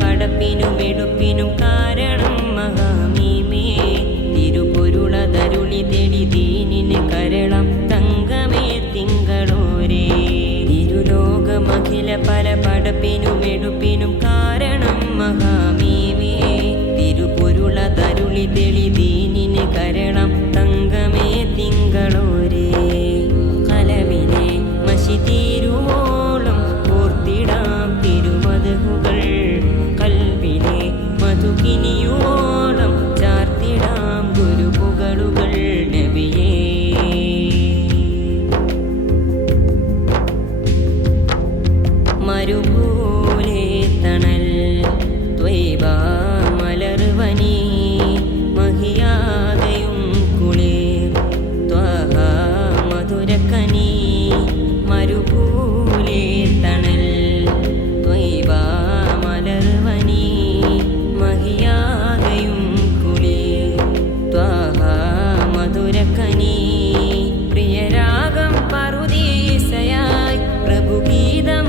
പടപ്പിനും എടുപ്പിനും കാരണം മഹാമീമേ. തിരുപൊരുളതരുളി തെളി ദീനിന് കരളം തങ്കമേ തിങ്കളോരേ. ഇരുലോകമഖില പല പടപ്പിനും എടുപ്പിനും കാരണം മഹാമീമേ. തിരുപൊരുളതരുളി തെളി ദീനിന് കരളം തങ്കമേ തിങ്കളോരേ. കലമിലെ മഷി തീരുവോളം ഓർത്തിടാം തിരുമധുകൾ. കൽവിലെ മധുകിനിയുവോളം ചാർത്തിടാം ഗുരുപുകളുകൾ നബിയേ. മരുഭൂലെ തണൽ ത്വയ്ബ മലർവനി മഹിയാതയും കുളിർ ത്വഹ മധുരക്കനി. മരുഭൂലെ തണൽ ത്വയ്ബ മലർവനി മഹിയാതയും കുളിർ ത്വഹ മധുരക്കനി. പ്രിയരാഗം പറുദീസയായി പ്രഭുഗീതം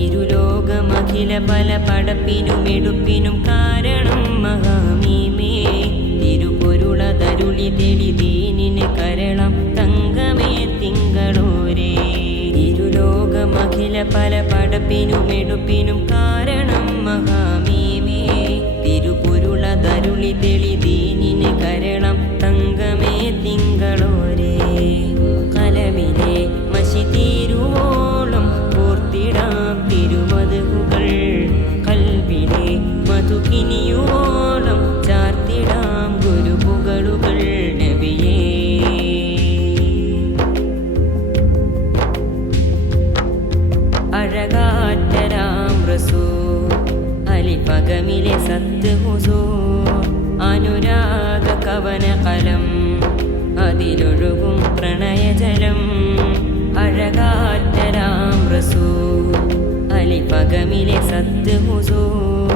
ഇരുലോകമഖില പല പടപ്പിനും എടുപ്പിനും കാരണം മഹാമീമേ. തിരുപൊരുളതരുളി തെളി ദീനിന് കരളം തങ്കമേ തിങ്കളോരേ. ഇരുലോകമഖില പല പടപ്പിനും എടുപ്പിനും കാരണം മഹാമീമേ. തിരുപൊരുളതരുളി തെളി ദീനിന് കരളം തങ്കമേ തിങ്കളോരേ. കലമിലെ മഷി തീരുവോളം ഓർത്തിടാം തിരുമധുകൾ. കൽവിലെ മധുകിനിയുവോളം ചാർത്തിടാം ഗുരുപുകളുകൾ നബിയേ. അഴകാറ്റരാം റസൂൽ അലിപകമിലെ സത്ത് ഹുസൂർ. അനുരാഗ കവന കലം അതിലൊഴുകും പ്രണയജലം. അഴകാറ്റരാം റസൂൽ അലിപകമിലെ സത്ത് ഹുസൂർ.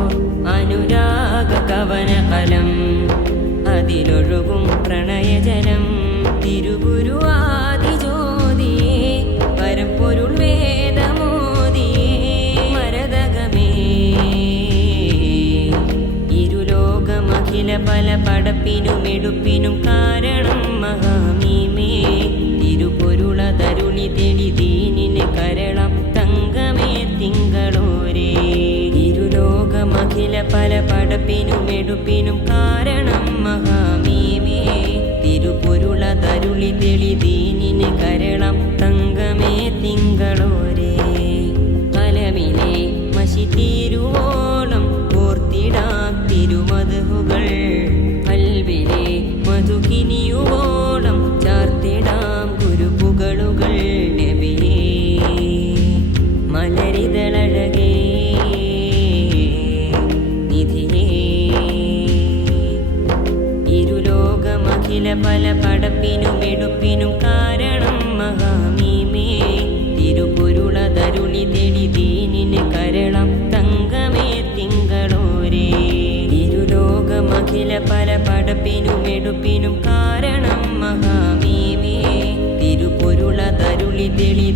അനുരാഗ കവന കലം അതിലൊഴുകും പ്രണയജലം. തിരുഗുരു ആദിജ്യോതിയേ പരമ്പൊരുൾ വേദമോദിയേ മരതകമേ. ഇരുലോകമഖില പല പടപ്പിനും എടുപ്പിനും കാരണം മഹാമീമേ. തിരുപൊരുളതരുളി തെളി ദീനിന് കരളം തങ്കമേ തിങ്കളോരേ. ഇരുലോകമഖില പല പടപ്പിനും എടുപ്പിനും കാരണം മഹാമീമേ. തിരുപൊരുളതരുളി തെളി ദീനിന് കരളം തങ്കമേ തിങ്കളോരേ. കലമിലെ മഷി തീരുവോളം ഓർത്തിടാം തിരുമധുകൾ. കൽവിലെ മധുകിനിയുവോളം ചാർത്തിടാം ഗുരുപുകളുകൾ നബിയേ. മരുഭൂലെ തണൽ ത്വയ്ബ മലർവനി മഹിയാതയും കുളിർ ത്വഹ മധുരക്കനി. മരുഭൂലെ തണൽ ത്വയ്ബ മലർവനി മഹിയാതയും കുളിർ ത്വഹ മധുരക്കനി. പ്രിയരാഗം പറുദീസയായി പ്രഭുഗീതം പുകളോരമാ. ഇരുലോകമഖില പല പടപ്പിനും എടുപ്പിനും കാരണം മഹാമീമേ. തിരുപൊരുളതരുളി തെളി ദീനിന് കരളം തങ്കമേ തിങ്കളോരേ. കലമിലെ മഷി തീരുവോളം ഓർത്തിടാം തിരുമധുകൾ. കൽവിലെ മധുകിനിയുവോളം ചാർത്തിടാം ഗുരുപുകളുകൾ നബിയേ. മലരിതളഴകേ നിധിയേ. ഇരുലോകമഖില പല പടപ്പിനും എടുപ്പിനും കാരണം മഹാമീമേ. തിരുപൊരുളതരുളി തെളി ദീനിന് കരളം തങ്കമേ തിങ്കളോരേ. ഇരുലോകമഖില പല പടപ്പിനും എടുപ്പിനും കാരണം മഹാമീമേ. തിരുപൊരുളതരുളി തെളി